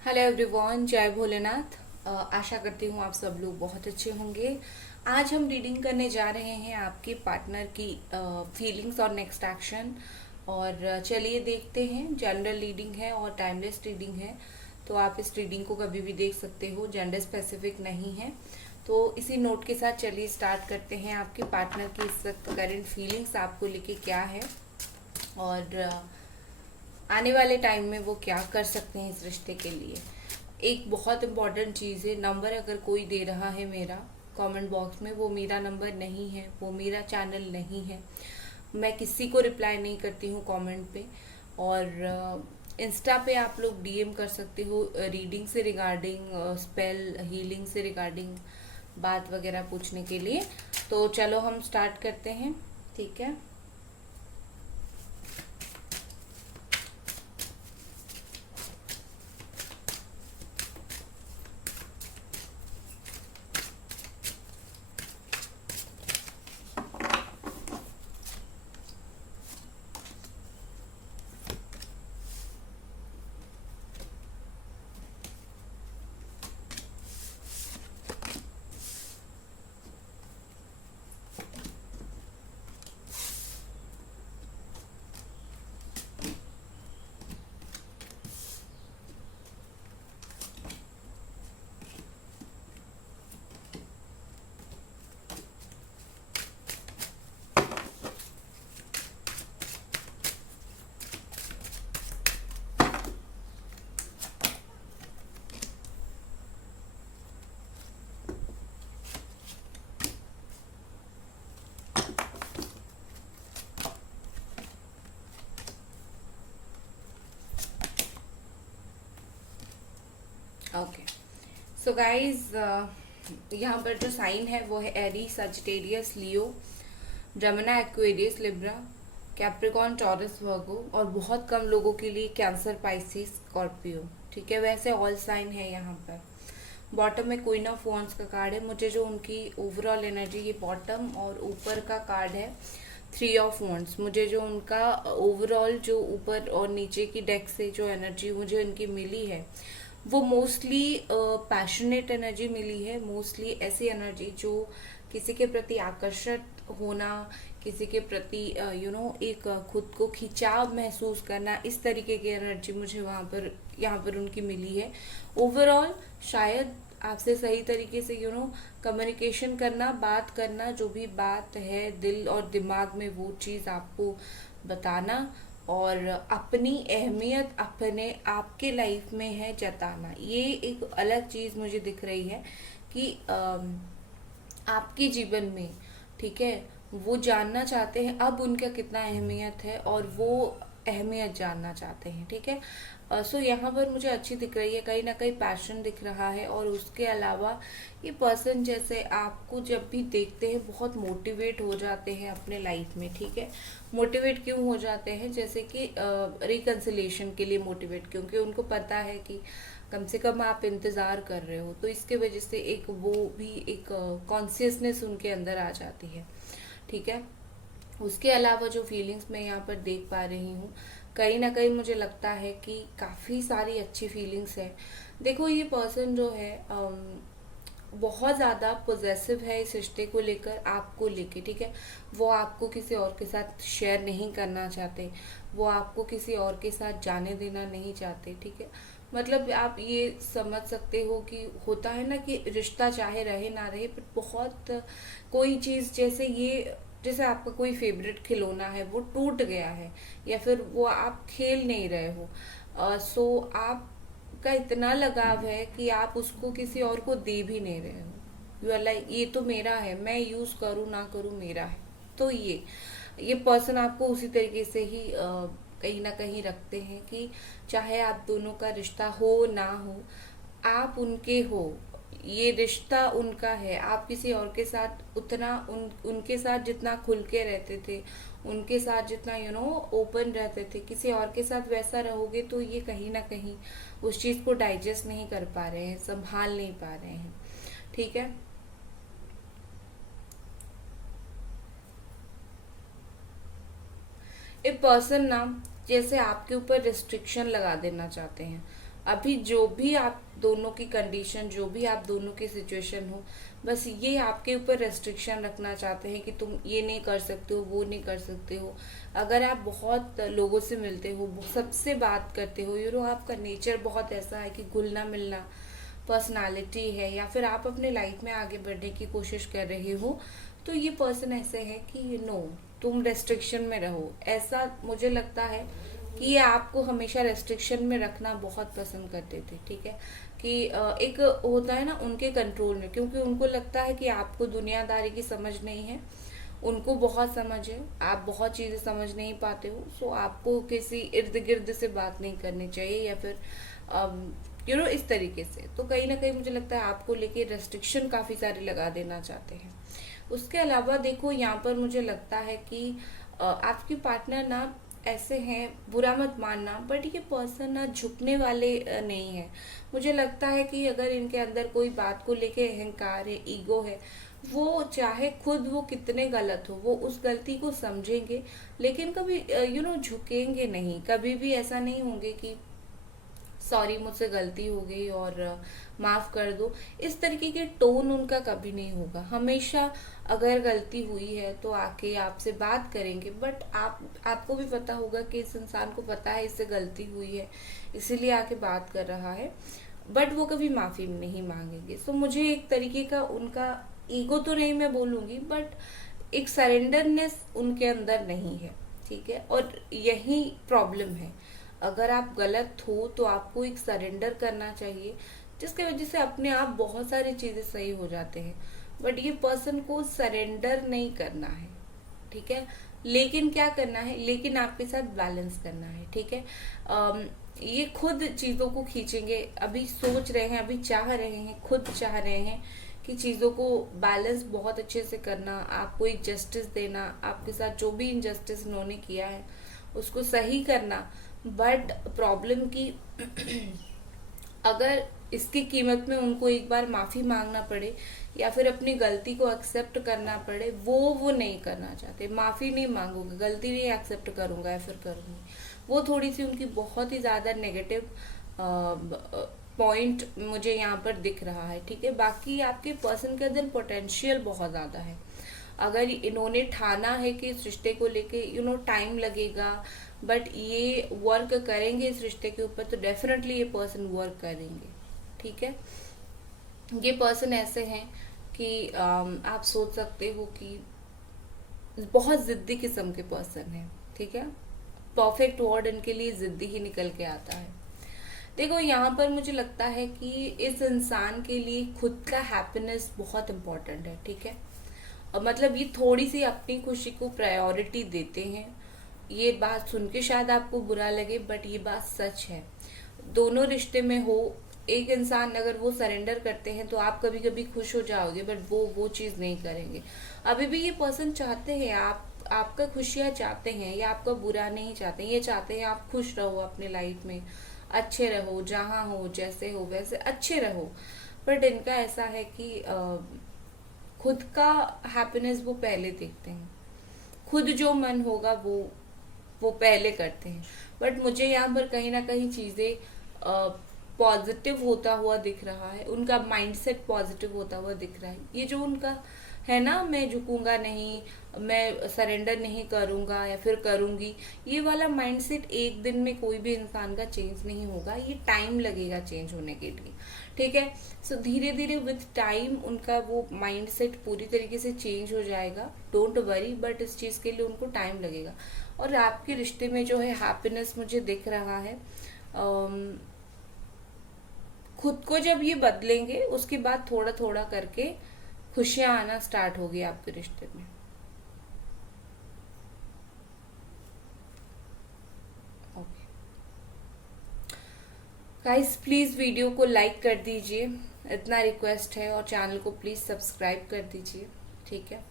Hello everyone, जय भोलेनाथ। आशा करती हूँ आप सब लोग बहुत अच्छे होंगे। आज हम रीडिंग करने जा रहे हैं आपके पार्टनर की फीलिंग्स और नेक्स्ट एक्शन। और चलिए देखते हैं। जनरल रीडिंग है और टाइमलेस रीडिंग है, तो आप इस रीडिंग को कभी भी देख सकते हो, जेंडर स्पेसिफिक नहीं है। तो इसी नोट के साथ चलिए स्टार्ट करते हैं। आपके पार्टनर की इस वक्त करंट फीलिंग्स आपको लेके क्या है, और आने वाले टाइम में वो क्या कर सकते हैं इस रिश्ते के लिए। एक बहुत इम्पॉर्टेंट चीज़ है, नंबर अगर कोई दे रहा है मेरा कमेंट बॉक्स में, वो मेरा नंबर नहीं है, वो मेरा चैनल नहीं है। मैं किसी को रिप्लाई नहीं करती हूँ कमेंट पे। और इंस्टा पे आप लोग डीएम कर सकते हो रीडिंग से रिगार्डिंग, स्पेल हीलिंग से रिगार्डिंग बात वगैरह पूछने के लिए। तो चलो हम स्टार्ट करते हैं, ठीक है। ओके, सो गाइज, यहाँ पर जो साइन है वो है एरीज, सजिटेरियस, लियो, जमुना, Aquarius, Libra, Capricorn, Taurus, Virgo, और बहुत कम लोगों के लिए कैंसर, पाइसिस, स्कॉर्पियो। ठीक है, वैसे ऑल साइन है यहाँ पर। बॉटम में क्वीन ऑफ वॉन्ड्स का कार्ड है। मुझे जो उनकी ओवरऑल एनर्जी, ये बॉटम और ऊपर का कार्ड है थ्री ऑफ वॉन्ड्स। मुझे जो उनका ओवरऑल जो ऊपर और नीचे की डेक से जो एनर्जी मुझे उनकी मिली है, वो मोस्टली पैशनेट एनर्जी मिली है। मोस्टली ऐसी एनर्जी जो किसी के प्रति आकर्षित होना, किसी के प्रति एक खुद को खिंचाव महसूस करना, इस तरीके की एनर्जी मुझे वहाँ पर यहाँ पर उनकी मिली है। ओवरऑल शायद आपसे सही तरीके से कम्युनिकेशन करना, बात करना, जो भी बात है दिल और दिमाग में, वो चीज़ आपको बताना, और अपनी अहमियत अपने आपके लाइफ में है जताना। ये एक अलग चीज़ मुझे दिख रही है कि आपके जीवन में, ठीक है, वो जानना चाहते हैं अब उनका कितना अहमियत है, और वो अहमियत जानना चाहते हैं, ठीक है। सो यहाँ पर मुझे अच्छी दिख रही है, कहीं ना कहीं पैशन दिख रहा है। और उसके अलावा ये पर्सन जैसे आपको जब भी देखते हैं बहुत मोटिवेट हो जाते हैं अपने लाइफ में, ठीक है। मोटिवेट क्यों हो जाते हैं, जैसे कि रिकन्सिलेशन के लिए मोटिवेट, क्योंकि उनको पता है कि कम से कम आप इंतज़ार कर रहे हो, तो इसके वजह से एक वो भी एक कॉन्शियसनेस उनके अंदर आ जाती है, ठीक है। उसके अलावा जो फीलिंग्स मैं यहाँ पर देख पा रही हूँ, कहीं ना कहीं मुझे लगता है कि काफ़ी सारी अच्छी फीलिंग्स है। देखो, ये पर्सन जो है बहुत ज़्यादा पोजेसिव है इस रिश्ते को लेकर, आपको लेके, ठीक है। वो आपको किसी और के साथ शेयर नहीं करना चाहते, वो आपको किसी और के साथ जाने देना नहीं चाहते, ठीक है। मतलब आप ये समझ सकते हो कि होता है ना कि रिश्ता चाहे रहे ना रहे, पर बहुत कोई चीज़, जैसे ये, जैसे आपका कोई फेवरेट खिलौना है वो टूट गया है, या फिर वो आप खेल नहीं रहे हो, सो आपका इतना लगाव है कि आप उसको किसी और को दे भी नहीं रहे हो। यू आर लाइक, ये तो मेरा है, मैं यूज करूँ ना करूँ मेरा है। तो ये पर्सन आपको उसी तरीके से ही कहीं ना कहीं रखते हैं कि चाहे आप दोनों का रिश्ता हो ना हो, आप उनके हो, ये रिश्ता उनका है। आप किसी और के साथ उतना उनके साथ जितना खुल के रहते थे, उनके साथ जितना ओपन रहते थे, किसी और के साथ वैसा रहोगे तो ये कहीं ना कहीं उस चीज़ को डाइजेस्ट नहीं कर पा रहे हैं, संभाल नहीं पा रहे हैं, ठीक है। ए पर्सन ना जैसे आपके ऊपर रिस्ट्रिक्शन लगा देना चाहते हैं, अभी जो भी आप दोनों की कंडीशन, जो भी आप दोनों की सिचुएशन हो, बस ये आपके ऊपर रेस्ट्रिक्शन रखना चाहते हैं कि तुम ये नहीं कर सकते हो, वो नहीं कर सकते हो। अगर आप बहुत लोगों से मिलते हो, सबसे बात करते हो, आपका नेचर बहुत ऐसा है कि घुलना मिलना पर्सनालिटी है, या फिर आप अपने लाइफ में आगे बढ़ने की कोशिश कर रहे हो, तो ये पर्सन ऐसे है कि नो, तुम रेस्ट्रिक्शन में रहो। ऐसा मुझे लगता है कि ये आपको हमेशा रेस्ट्रिक्शन में रखना बहुत पसंद करते थे, ठीक है। कि एक होता है ना उनके कंट्रोल में, क्योंकि उनको लगता है कि आपको दुनियादारी की समझ नहीं है, उनको बहुत समझ है, आप बहुत चीज़ें समझ नहीं पाते हो। सो आपको किसी इर्द गिर्द से बात नहीं करनी चाहिए, या फिर इस तरीके से। तो कहीं ना कहीं मुझे लगता है आपको लेके रेस्ट्रिक्शन काफ़ी सारे लगा देना चाहते हैं। उसके अलावा देखो, यहाँ पर मुझे लगता है कि आपकी पार्टनर ना ऐसे हैं, बुरा मत मानना, बट ये पर्सन ना झुकने वाले नहीं है। मुझे लगता है कि अगर इनके अंदर कोई बात को लेके अहंकार है, ईगो है, वो चाहे खुद वो कितने गलत हो, वो उस गलती को समझेंगे, लेकिन कभी झुकेंगे नहीं। कभी भी ऐसा नहीं होंगे कि सॉरी मुझसे गलती हो गई और माफ़ कर दो, इस तरीके के टोन उनका कभी नहीं होगा। हमेशा अगर गलती हुई है तो आके आपसे बात करेंगे, बट आपको भी पता होगा कि इस इंसान को पता है इससे गलती हुई है, इसीलिए आके बात कर रहा है, बट वो कभी माफ़ी नहीं मांगेंगे। सो मुझे एक तरीके का उनका ईगो तो नहीं मैं बोलूँगी, बट एक सरेंडरनेस उनके अंदर नहीं है, ठीक है। और यही प्रॉब्लम है, अगर आप गलत हो तो आपको एक सरेंडर करना चाहिए, जिसकी वजह से अपने आप बहुत सारी चीज़ें सही हो जाते हैं। बट ये पर्सन को सरेंडर नहीं करना है, ठीक है। लेकिन क्या करना है, लेकिन आपके साथ बैलेंस करना है, ठीक है। ये खुद चीज़ों को खींचेंगे, अभी सोच रहे हैं, अभी चाह रहे हैं, खुद चाह रहे हैं कि चीज़ों को बैलेंस बहुत अच्छे से करना, आपको एक जस्टिस देना, आपके साथ जो भी इनजस्टिस उन्होंने किया है उसको सही करना। बट प्रॉब्लम की अगर इसकी कीमत में उनको एक बार माफ़ी मांगना पड़े, या फिर अपनी गलती को एक्सेप्ट करना पड़े, वो नहीं करना चाहते। माफ़ी नहीं मांगोगे, गलती नहीं एक्सेप्ट करूँगा या फिर करूँगी, वो थोड़ी सी उनकी बहुत ही ज़्यादा नेगेटिव पॉइंट मुझे यहाँ पर दिख रहा है, ठीक है। बाकी आपके पर्सन के अंदर पोटेंशियल बहुत ज़्यादा है। अगर इन्होंने ठाना है कि इस रिश्ते को लेके टाइम लगेगा, बट ये वर्क करेंगे इस रिश्ते के ऊपर, तो डेफिनेटली ये पर्सन वर्क करेंगे, ठीक है। ये पर्सन ऐसे हैं कि आप सोच सकते हो कि बहुत जिद्दी किस्म के पर्सन है, ठीक है। परफेक्ट वर्ड इनके लिए जिद्दी ही निकल के आता है। देखो, यहाँ पर मुझे लगता है कि इस इंसान के लिए खुद का हैप्पीनेस बहुत इम्पोर्टेंट है, ठीक है। और मतलब ये थोड़ी सी अपनी खुशी को प्रायोरिटी देते हैं। ये बात सुन के शायद आपको बुरा लगे, बट ये बात सच है। दोनों रिश्ते में हो, एक इंसान अगर वो सरेंडर करते हैं तो आप कभी कभी खुश हो जाओगे, बट वो चीज़ नहीं करेंगे। अभी भी ये पर्सन चाहते हैं, आपका खुशियाँ चाहते हैं, या आपका बुरा नहीं चाहते हैं। ये चाहते हैं आप खुश रहो अपने लाइफ में, अच्छे रहो, जहाँ हो, जैसे हो वैसे अच्छे रहो। बट इनका ऐसा है कि खुद का हैप्पीनेस वो पहले देखते हैं, खुद जो मन होगा वो पहले करते हैं। बट मुझे यहाँ पर कहीं ना कहीं चीज़ें पॉजिटिव होता हुआ दिख रहा है, उनका माइंडसेट पॉजिटिव होता हुआ दिख रहा है। ये जो उनका है ना, मैं झुकूंगा नहीं, मैं सरेंडर नहीं करूंगा या फिर करूंगी, ये वाला माइंडसेट एक दिन में कोई भी इंसान का चेंज नहीं होगा, ये टाइम लगेगा चेंज होने के लिए, ठीक है। सो धीरे धीरे विथ टाइम उनका वो माइंडसेट पूरी तरीके से चेंज हो जाएगा, डोंट वरी। बट इस चीज़ के लिए उनको टाइम लगेगा। और आपके रिश्ते में जो है हैप्पीनेस मुझे दिख रहा है, खुद को जब ये बदलेंगे उसके बाद थोड़ा थोड़ा करके खुशियां आना स्टार्ट होगी आपके रिश्ते में। ओके गाइस, प्लीज वीडियो को लाइक कर दीजिए, इतना रिक्वेस्ट है, और चैनल को प्लीज सब्सक्राइब कर दीजिए, ठीक है।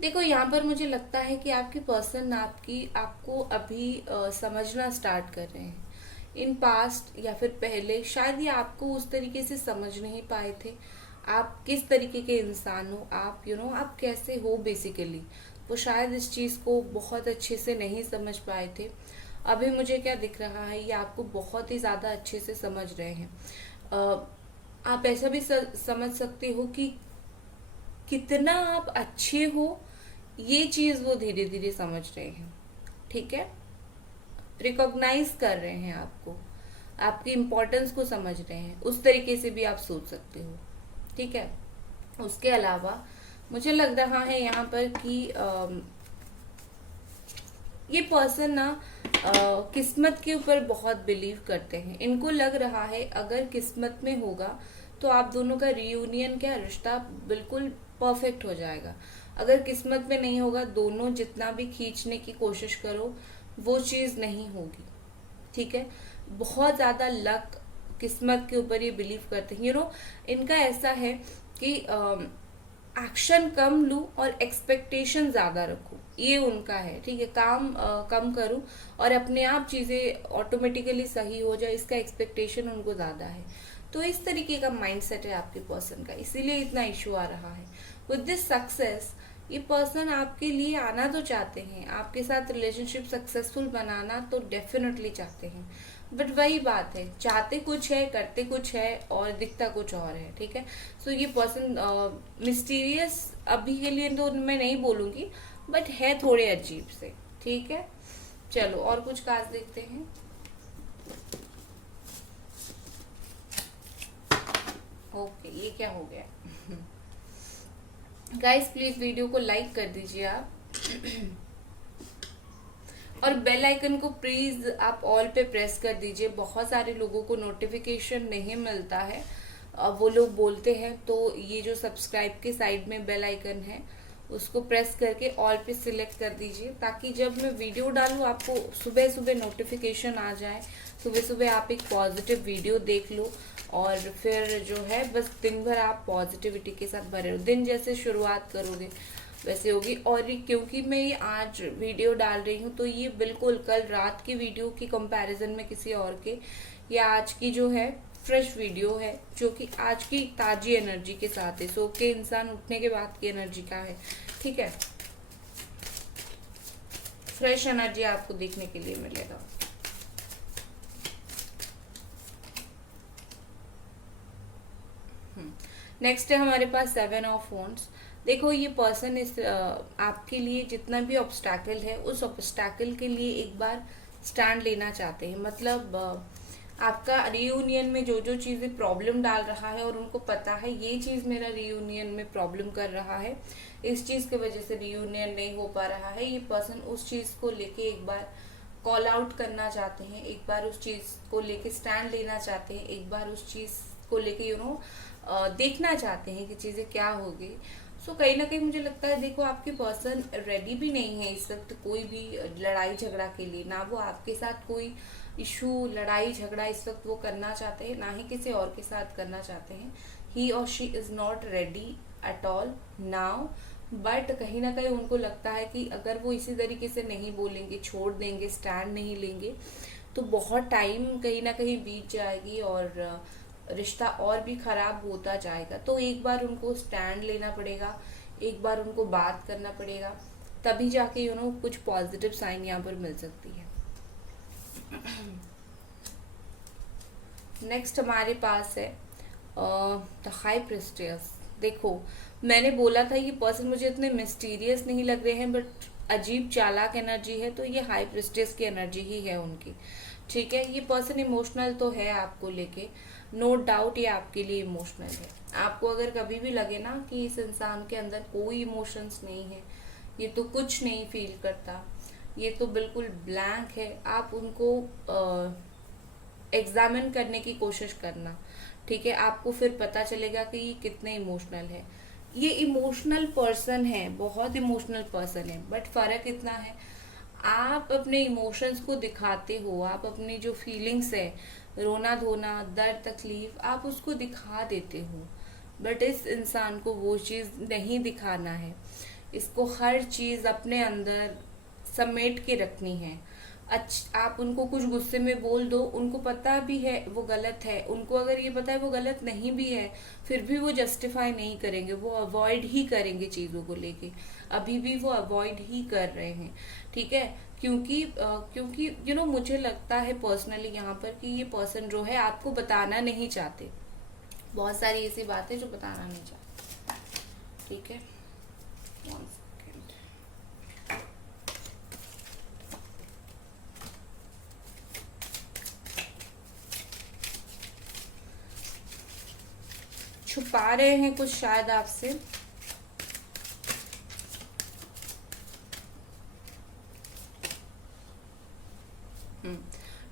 देखो, यहाँ पर मुझे लगता है कि आपकी पर्सन आपको अभी समझना स्टार्ट कर रहे हैं। इन पास्ट या फिर पहले शायद ये आपको उस तरीके से समझ नहीं पाए थे, आप किस तरीके के इंसान हो, आप आप कैसे हो बेसिकली, वो शायद इस चीज़ को बहुत अच्छे से नहीं समझ पाए थे। अभी मुझे क्या दिख रहा है, ये आपको बहुत ही ज़्यादा अच्छे से समझ रहे हैं। आप ऐसा भी समझ सकते हो कि कितना आप अच्छे हो, ये चीज़ वो धीरे धीरे समझ रहे हैं। ठीक है, रिकॉग्नाइज कर रहे हैं आपको, आपकी इम्पोर्टेंस को समझ रहे हैं। उस तरीके से भी आप सोच सकते हो। ठीक है, उसके अलावा मुझे लग रहा है यहाँ पर कि ये पर्सन ना किस्मत के ऊपर बहुत बिलीव करते हैं। इनको लग रहा है अगर किस्मत में होगा तो आप दोनों का रियूनियन, क्या रिश्ता बिल्कुल परफेक्ट हो जाएगा। अगर किस्मत में नहीं होगा, दोनों जितना भी खींचने की कोशिश करो वो चीज़ नहीं होगी। ठीक है, बहुत ज़्यादा लक, किस्मत के ऊपर ये बिलीव करते हैं। इनका ऐसा है कि एक्शन कम लूँ और एक्सपेक्टेशन ज़्यादा रखूँ, ये उनका है। ठीक है, काम कम करूँ और अपने आप चीज़ें ऑटोमेटिकली सही हो जाए, इसका एक्सपेक्टेशन उनको ज़्यादा है। तो इस तरीके का माइंडसेट है आपके पर्सन का, इसीलिए इतना इशू आ रहा है। विद दिस सक्सेस, ये पर्सन आपके लिए आना तो चाहते हैं, आपके साथ रिलेशनशिप सक्सेसफुल बनाना तो डेफिनेटली चाहते हैं, बट वही बात है, चाहते कुछ है, करते कुछ है और दिखता कुछ और है। ठीक है, सो ये पर्सन मिस्टीरियस अभी के लिए तो मैं नहीं बोलूँगी, बट है थोड़े अजीब से। ठीक है, चलो और कुछ कार्ड देखते हैं। ओके, ये क्या हो गया? गाइस प्लीज वीडियो को लाइक कर दीजिए आप और बेल आइकन को प्लीज आप ऑल पे प्रेस कर दीजिए। बहुत सारे लोगों को नोटिफिकेशन नहीं मिलता है, वो लोग बोलते हैं, तो ये जो सब्सक्राइब के साइड में बेल आइकन है उसको प्रेस करके ऑल पे सिलेक्ट कर दीजिए, ताकि जब मैं वीडियो डालूँ आपको सुबह सुबह नोटिफिकेशन आ जाए। सुबह सुबह आप एक पॉजिटिव वीडियो देख लो और फिर जो है बस दिन भर आप पॉजिटिविटी के साथ भरे रहो। दिन जैसे शुरुआत करोगे वैसे होगी। और क्योंकि मैं ये आज वीडियो डाल रही हूँ तो ये बिल्कुल कल रात की वीडियो की कंपैरिजन में किसी और के, या आज की जो है फ्रेश वीडियो है, जो कि आज की ताजी एनर्जी के साथ है। सो के इंसान उठने के बाद की एनर्जी का है। ठीक है, फ्रेश एनर्जी आपको देखने के लिए मिलेगा। नेक्स्ट है हमारे पास 7 ऑफ वॉन्ड्स। देखो, ये पर्सन इस आपके लिए जितना भी ऑब्स्टैकल है, उस ऑब्स्टैकल के लिए एक बार स्टैंड लेना चाहते हैं। मतलब आपका रियूनियन में जो जो चीज़ें प्रॉब्लम डाल रहा है और उनको पता है ये चीज़ मेरा रियूनियन में प्रॉब्लम कर रहा है, इस चीज़ की वजह से रियूनियन नहीं हो पा रहा है, ये पर्सन उस चीज़ को लेके एक बार कॉल आउट करना चाहते हैं, एक बार उस चीज़ को लेके स्टैंड लेना चाहते हैं, एक बार उस चीज़ को लेके देखना चाहते हैं कि चीज़ें क्या होगी। सो कहीं ना कहीं मुझे लगता है, देखो आपके पर्सन रेडी भी नहीं है इस वक्त कोई भी लड़ाई झगड़ा के लिए। ना वो आपके साथ कोई इशू, लड़ाई झगड़ा इस वक्त वो करना चाहते हैं, ना ही किसी और के साथ करना चाहते हैं। ही और she is not ready at all now. But कहीं ना कहीं उनको लगता है कि अगर वो इसी तरीके से नहीं बोलेंगे, छोड़ देंगे, स्टैंड नहीं लेंगे, तो बहुत टाइम कहीं ना कहीं बीत जाएगी और रिश्ता और भी खराब होता जाएगा। तो एक बार उनको स्टैंड लेना पड़ेगा, एक बार उनको बात करना पड़ेगा, तभी जाके कुछ पॉजिटिव साइन यहाँ पर मिल सकती है। नेक्स्ट हमारे पास है द हाई प्रिस्टियस। देखो, मैंने बोला था ये पर्सन मुझे इतने मिस्टीरियस नहीं लग रहे हैं, बट अजीब चालाक एनर्जी है, तो ये हाई प्रिस्टियस की एनर्जी ही है उनकी। ठीक है, ये पर्सन इमोशनल तो है आपको लेके, नो डाउट ये आपके लिए इमोशनल है। आपको अगर कभी भी लगे ना कि इस इंसान के अंदर कोई इमोशंस नहीं है, ये तो कुछ नहीं फील करता, ये तो बिल्कुल ब्लैंक है, आप उनको एग्जामिन करने की कोशिश करना। ठीक है, आपको फिर पता चलेगा कि ये कितने इमोशनल है। ये इमोशनल पर्सन है, बहुत इमोशनल पर्सन है, बट फर्क इतना है, आप अपने इमोशंस को दिखाते हो, आप अपनी जो फीलिंग्स है, रोना धोना, दर्द, तकलीफ, आप उसको दिखा देते हो। बट इस इंसान को वो चीज़ नहीं दिखाना है, इसको हर चीज़ अपने अंदर समेट के रखनी है, आप उनको कुछ गुस्से में बोल दो, उनको पता भी है वो गलत है, उनको अगर ये पता है वो गलत नहीं भी है, फिर भी वो जस्टिफाई नहीं करेंगे, वो अवॉइड ही करेंगे चीज़ों को लेके, अभी भी वो अवॉइड ही कर रहे हैं। ठीक है, क्योंकि मुझे लगता है पर्सनली यहाँ पर कि ये पर्सन जो है आपको बताना नहीं चाहते, बहुत सारी ऐसी बातें जो बताना नहीं चाहते। ठीक है, One second. छुपा रहे हैं कुछ शायद आपसे।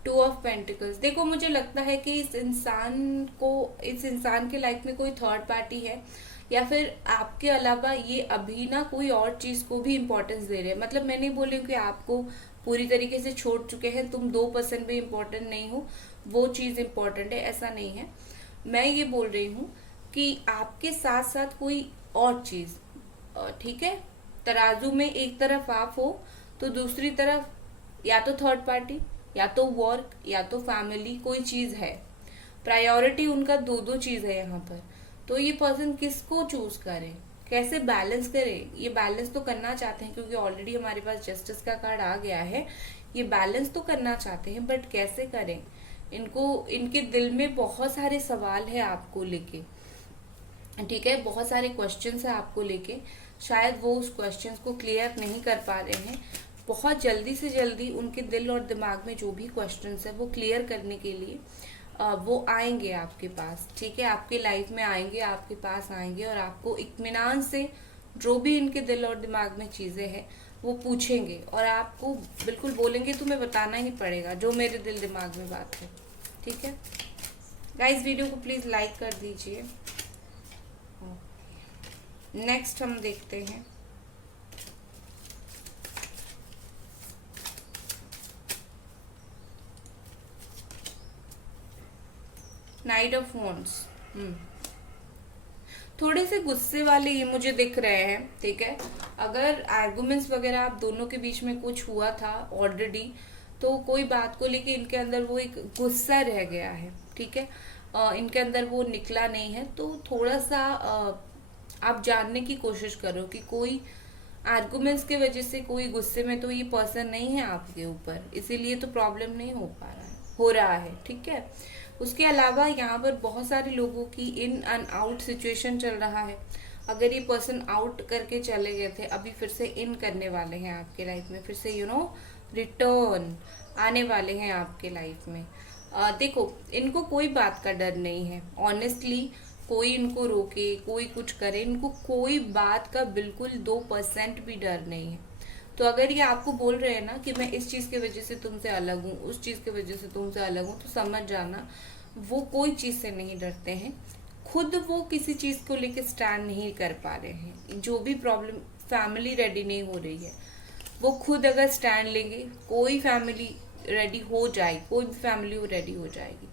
टू ऑफ पेंटिकल्स, देखो मुझे लगता है कि इस इंसान के लाइफ में कोई थर्ड पार्टी है, या फिर आपके अलावा ये अभी ना कोई और चीज को भी इम्पोर्टेंस दे रहे हैं। मतलब मैं नहीं बोल रही हूँ कि आपको पूरी तरीके से छोड़ चुके हैं, तुम 2% भी इम्पोर्टेंट नहीं हो, वो चीज इम्पोर्टेंट है, ऐसा नहीं है। मैं ये बोल रही हूँ कि आपके साथ साथ कोई और चीज, ठीक है, तराजू में एक तरफ आप हो तो दूसरी तरफ या तो थर्ड पार्टी, या तो वर्क, या तो फैमिली, कोई चीज है। प्रायोरिटी उनका दो दो चीज है यहाँ पर। तो ये पर्सन किसको चूज करे, कैसे बैलेंस करे, ये बैलेंस तो करना चाहते हैं क्योंकि ऑलरेडी हमारे पास जस्टिस का कार्ड आ गया है। ये बैलेंस तो करना चाहते हैं, बट कैसे करें, इनके दिल में बहुत सारे सवाल है आपको लेके। ठीक है, बहुत सारे क्वेश्चंस है आपको लेके, शायद वो उस क्वेश्चंस को क्लियर नहीं कर पा रहे हैं। बहुत जल्दी से जल्दी उनके दिल और दिमाग में जो भी क्वेश्चंस है वो क्लियर करने के लिए वो आएंगे आपके पास। ठीक है, आपके लाइफ में आएंगे, आपके पास आएंगे और आपको इत्मीनान से जो भी इनके दिल और दिमाग में चीजें हैं वो पूछेंगे, और आपको बिल्कुल बोलेंगे तुम्हें बताना ही पड़ेगा जो मेरे दिल दिमाग में बात है। ठीक है गाइस, वीडियो को प्लीज लाइक कर दीजिए। नेक्स्ट हम देखते हैं नाइट ऑफ वॉन्ड्स। थोड़े से गुस्से वाले ये मुझे दिख रहे हैं। ठीक है, अगर आर्गुमेंट्स वगैरह आप दोनों के बीच में कुछ हुआ था ऑलरेडी, तो कोई बात को लेके इनके अंदर वो एक गुस्सा रह गया है। ठीक है, इनके अंदर वो निकला नहीं है, तो थोड़ा सा आप जानने की कोशिश करो कि कोई आर्गुमेंट्स के वजह से कोई गुस्से में तो ये पर्सन नहीं है आपके ऊपर, इसीलिए तो प्रॉब्लम नहीं हो रहा है। ठीक है, उसके अलावा यहाँ पर बहुत सारे लोगों की इन एंड आउट सिचुएशन चल रहा है। अगर ये पर्सन आउट करके चले गए थे, अभी फिर से इन करने वाले हैं आपके लाइफ में, फिर से रिटर्न आने वाले हैं आपके लाइफ में। देखो, इनको कोई बात का डर नहीं है ऑनेस्टली, कोई इनको रोके, कोई कुछ करे, इनको कोई बात का बिल्कुल 2% भी डर नहीं है। तो अगर ये आपको बोल रहे हैं ना कि मैं इस चीज की वजह से तुमसे अलग हूँ, उस चीज की वजह से तुमसे अलग हूँ, तो समझ जाना वो कोई चीज से नहीं डरते हैं। खुद वो किसी चीज को लेकर स्टैंड नहीं कर पा रहे हैं। जो भी प्रॉब्लम, फैमिली रेडी नहीं हो रही है, वो खुद अगर स्टैंड लेंगे, कोई फैमिली रेडी हो जाए, कोई भी फैमिली रेडी हो जाएगी।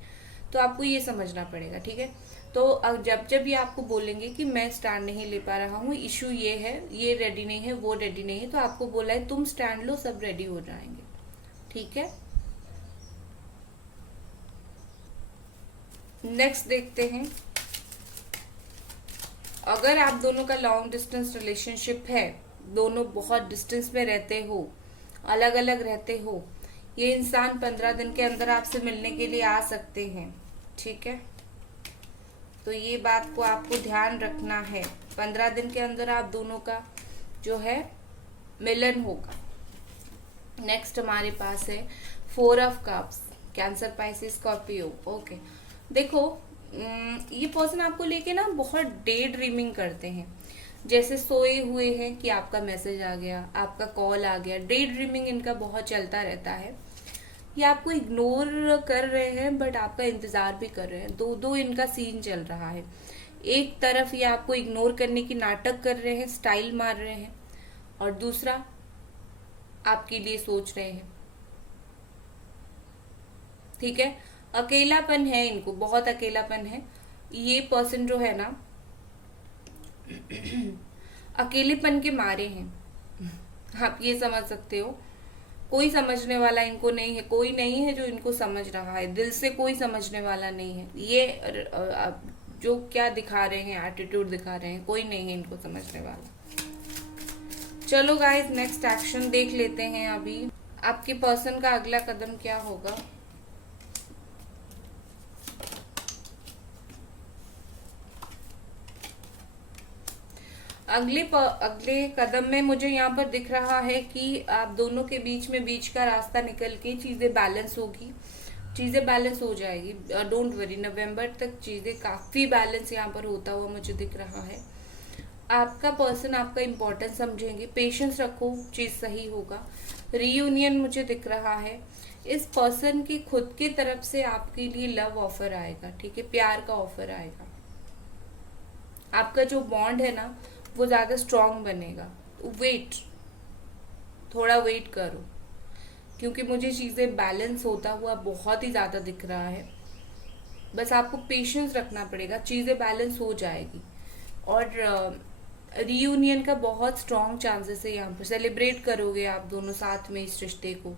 तो आपको ये समझना पड़ेगा। ठीक है, तो जब जब ये आपको बोलेंगे कि मैं स्टैंड नहीं ले पा रहा हूँ, इशू ये है, ये रेडी नहीं है, वो रेडी नहीं है, तो आपको बोला है तुम स्टैंड लो, सब रेडी हो जाएंगे। ठीक है, नेक्स्ट देखते हैं। अगर आप दोनों का लॉन्ग डिस्टेंस रिलेशनशिप है, दोनों बहुत डिस्टेंस में रहते हो, अलग अलग रहते हो, ये इंसान 15 दिन के अंदर आपसे मिलने के लिए आ सकते हैं। ठीक है, तो ये बात को आपको ध्यान रखना है, 15 दिन के अंदर आप दोनों का जो है मिलन होगा। नेक्स्ट हमारे पास है 4 of cups, cancer, Pisces, Scorpio. Okay, देखो ये पर्सन आपको लेके ना बहुत डे ड्रीमिंग करते हैं, जैसे सोए हुए हैं कि आपका मैसेज आ गया, आपका कॉल आ गया। डे ड्रीमिंग इनका बहुत चलता रहता है। ये आपको इग्नोर कर रहे हैं बट आपका इंतजार भी कर रहे हैं। दो दो इनका सीन चल रहा है। एक तरफ ये आपको इग्नोर करने की नाटक कर रहे हैं, स्टाइल मार रहे हैं, और दूसरा आपके लिए सोच रहे हैं। ठीक है, अकेलापन है इनको, बहुत अकेलापन है। ये पर्सन जो है ना अकेलेपन के मारे हैं, आप ये समझ सकते हो। कोई समझने वाला इनको नहीं है, कोई नहीं है जो इनको समझ रहा है, दिल से कोई समझने वाला नहीं है। ये जो क्या दिखा रहे हैं, एटीट्यूड दिखा रहे हैं, कोई नहीं है इनको समझने वाला। चलो गाइस, नेक्स्ट एक्शन देख लेते हैं। अभी आपके पर्सन का अगला कदम क्या होगा। अगले कदम में मुझे यहाँ पर दिख रहा है कि आप दोनों के बीच का रास्ता निकल के चीजें बैलेंस होगी, चीजें बैलेंस हो जाएगी। डोंट वरी, नवंबर तक चीजें काफी बैलेंस यहाँ पर होता हुआ मुझे दिख रहा है। आपका पर्सन आपका इम्पोर्टेंस समझेंगे, पेशेंस रखो, चीज सही होगा। रीयूनियन मुझे दिख रहा है। इस पर्सन की खुद की तरफ से आपके लिए लव ऑफर आएगा, ठीक है, प्यार का ऑफर आएगा। आपका जो बॉन्ड है ना वो ज्यादा स्ट्रांग बनेगा। वेट, थोड़ा वेट करो, क्योंकि मुझे चीजें बैलेंस होता हुआ बहुत ही ज्यादा दिख रहा है। बस आपको पेशेंस रखना पड़ेगा, चीजें बैलेंस हो जाएगी। और रीयूनियन का बहुत स्ट्रांग चांसेस है, यहाँ पर सेलिब्रेट करोगे आप दोनों साथ में इस रिश्ते को,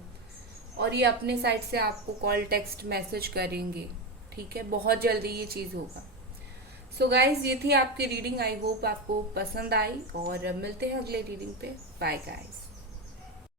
और ये अपने साइड से आपको कॉल, टेक्स्ट, मैसेज करेंगे, ठीक है, बहुत जल्दी ये चीज होगा। सो गाइज, ये थी आपकी रीडिंग। आई होप आपको पसंद आई, और मिलते हैं अगले रीडिंग पे। Bye guys.